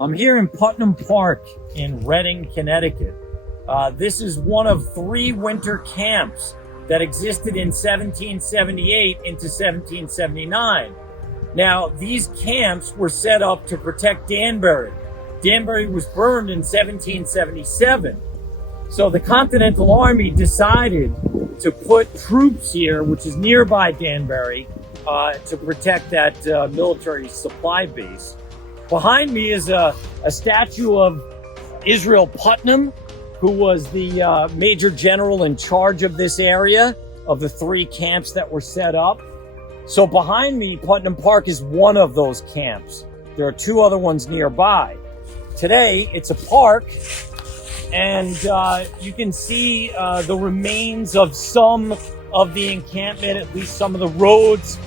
I'm here in Putnam Park in Reading, Connecticut. This is one of 3 winter camps that existed in 1778 into 1779. Now, these camps were set up to protect Danbury. Danbury was burned in 1777. So the Continental Army decided to put troops here, which is nearby Danbury, to protect that military supply base. Behind me is a statue of Israel Putnam, who was the major general in charge of this area, of the 3 camps that were set up. So behind me, Putnam Park is one of those camps. There are 2 other ones nearby. Today, it's a park, and you can see the remains of some of the encampment, at least some of the roads,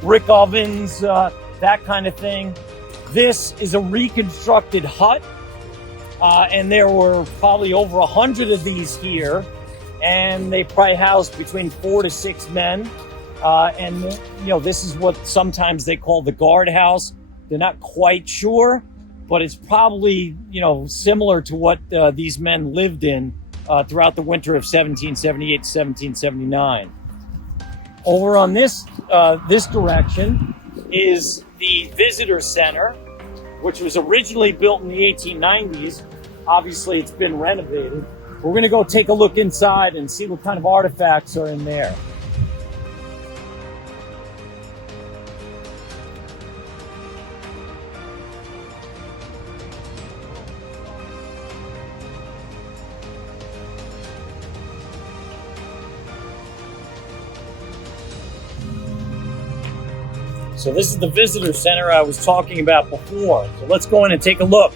brick ovens, that kind of thing. This is a reconstructed hut, and there were probably over 100 of these here, and they probably housed between 4 to 6 men. And you know, this is what sometimes they call the guardhouse. They're not quite sure, but it's probably, you know, similar to what these men lived in throughout the winter of 1778 to 1779. Over on this direction is the visitor center, which was originally built in the 1890s. Obviously, it's been renovated. We're going to go take a look inside and see what kind of artifacts are in there. So this is the visitor center I was talking about before. So let's go in and take a look.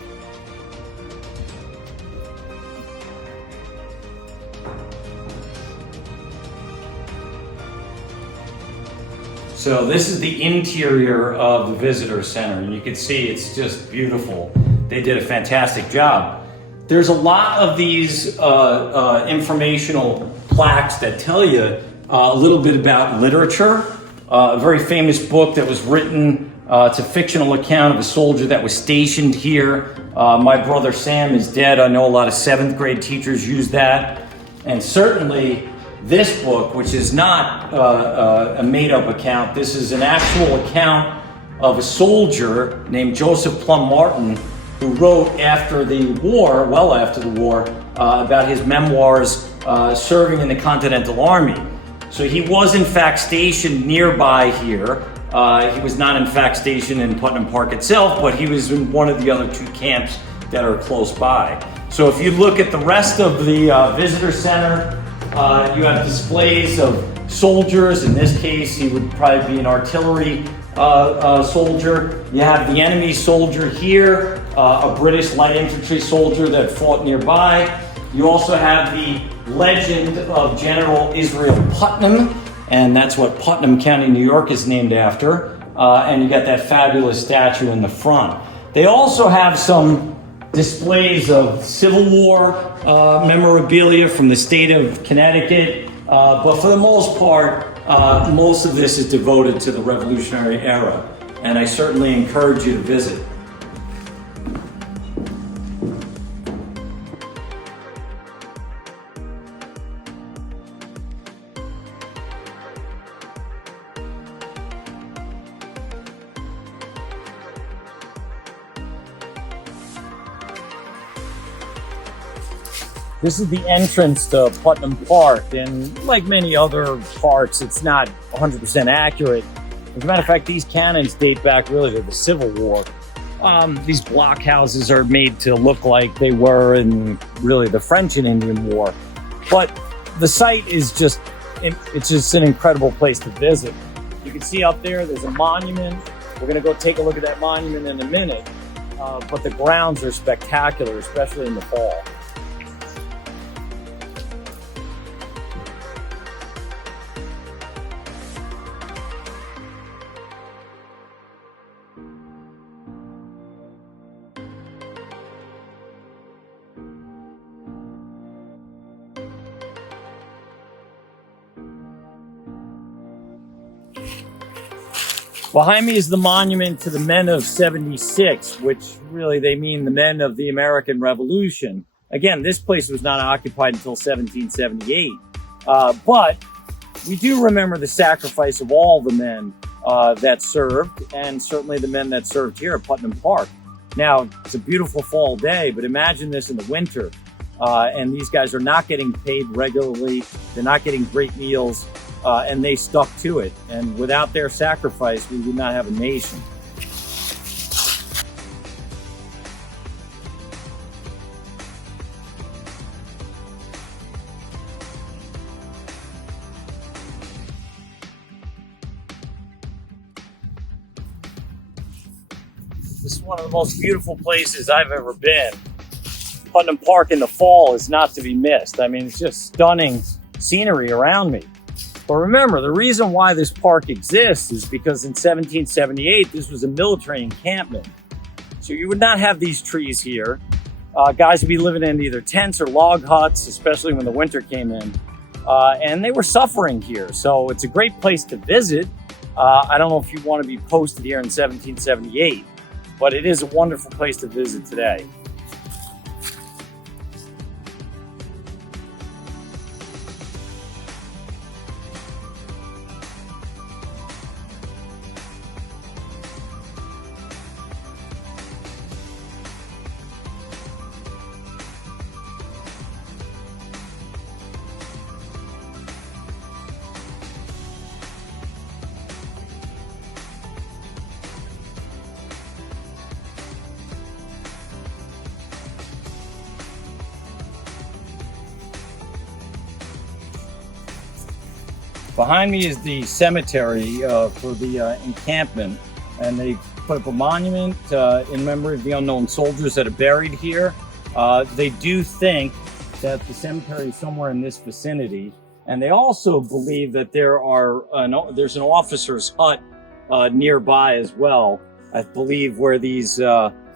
So this is the interior of the visitor center, and you can see it's just beautiful. They did a fantastic job. There's a lot of these informational plaques that tell you a little bit about literature. A very famous book that was written, it's a fictional account of a soldier that was stationed here. My brother Sam is dead. I know a lot of 7th grade teachers use that. And certainly this book, which is not a made-up account, this is an actual account of a soldier named Joseph Plum Martin, who wrote after the war, well after the war, about his memoirs serving in the Continental Army. So he was in fact stationed nearby here. He was not in fact stationed in Putnam Park itself, but he was in one of the other 2 camps that are close by. So if you look at the rest of the visitor center, you have displays of soldiers. In this case, he would probably be an artillery soldier. You have the enemy soldier here, a British light infantry soldier that fought nearby. You also have the legend of General Israel Putnam, and that's what Putnam County, New York is named after. And you got that fabulous statue in the front. They also have some displays of Civil War memorabilia from the state of Connecticut, but for the most part, most of this is devoted to the Revolutionary era, and I certainly encourage you to visit. This is the entrance to Putnam Park, and like many other parks, it's not 100% accurate. As a matter of fact, these cannons date back really to the Civil War. These blockhouses are made to look like they were in really the French and Indian War. But the site is just, it's just an incredible place to visit. You can see up there's a monument. We're gonna go take a look at that monument in a minute. But the grounds are spectacular, especially in the fall. Behind me is the monument to the men of 76, which really they mean the men of the American Revolution. Again, this place was not occupied until 1778. But we do remember the sacrifice of all the men that served, and certainly the men that served here at Putnam Park. Now, it's a beautiful fall day, but imagine this in the winter. And these guys are not getting paid regularly. They're not getting great meals, and they stuck to it. And without their sacrifice, we would not have a nation. This is one of the most beautiful places I've ever been. Putnam Park in the fall is not to be missed. I mean, it's just stunning scenery around me. But remember, the reason why this park exists is because in 1778, this was a military encampment. So you would not have these trees here. Guys would be living in either tents or log huts, especially when the winter came in. And they were suffering here. So it's a great place to visit. I don't know if you want to be posted here in 1778, but it is a wonderful place to visit today. Behind me is the cemetery for the encampment, and they put up a monument in memory of the unknown soldiers that are buried here. They do think that the cemetery is somewhere in this vicinity, and they also believe that there's an officer's hut nearby as well. I believe where these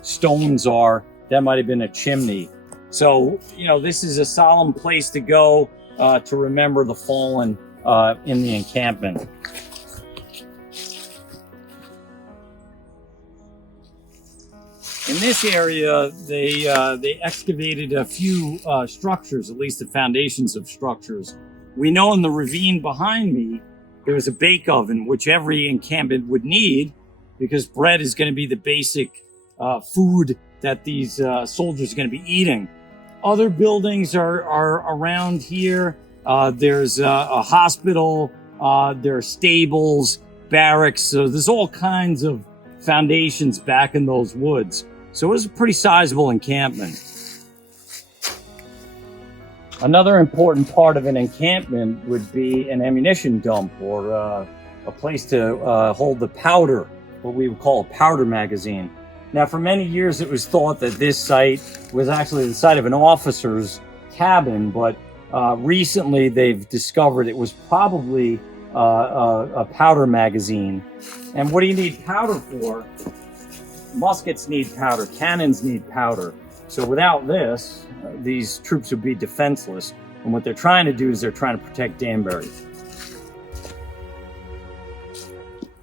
stones are, that might have been a chimney. So, you know, this is a solemn place to go to remember the fallen in the encampment. In this area, they excavated a few structures, at least the foundations of structures. We know in the ravine behind me, there was a bake oven, which every encampment would need, because bread is going to be the basic food that these soldiers are going to be eating. Other buildings are around here. There's a hospital, there are stables, barracks, so there's all kinds of foundations back in those woods. So it was a pretty sizable encampment. Another important part of an encampment would be an ammunition dump, or a place to hold the powder, what we would call a powder magazine. Now, for many years, it was thought that this site was actually the site of an officer's cabin, but recently, they've discovered it was probably a powder magazine. And what do you need powder for? Muskets need powder, cannons need powder. So without this, these troops would be defenseless. And what they're trying to do is they're trying to protect Danbury.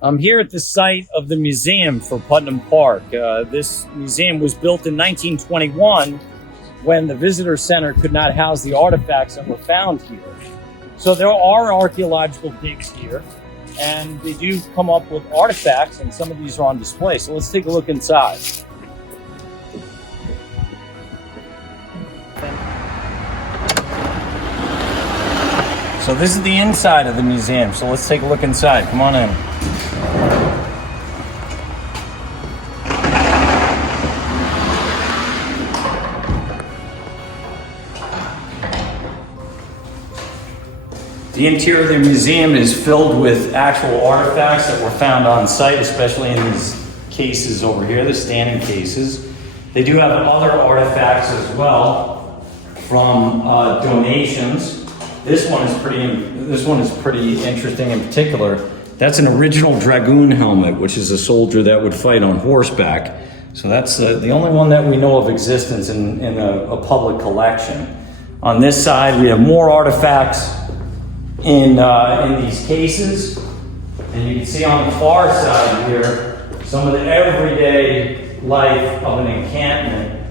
I'm here at the site of the museum for Putnam Park. This museum was built in 1921 when the visitor center could not house the artifacts that were found here. So there are archaeological digs here, and they do come up with artifacts, and some of these are on display. So let's take a look inside. So this is the inside of the museum, so let's take a look inside. Come on in. The interior of the museum is filled with actual artifacts that were found on site, especially in these cases over here, the standing cases. They do have other artifacts as well from donations. This one is pretty interesting in particular. That's an original dragoon helmet, which is a soldier that would fight on horseback. So that's the only one that we know of existence in a public collection. On this side, we have more artifacts in these cases. And you can see on the far side here, some of the everyday life of an encampment.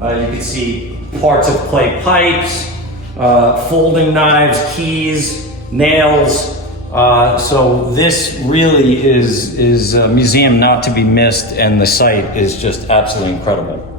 You can see parts of clay pipes, folding knives, keys, nails. So this really is a museum not to be missed, and the site is just absolutely incredible.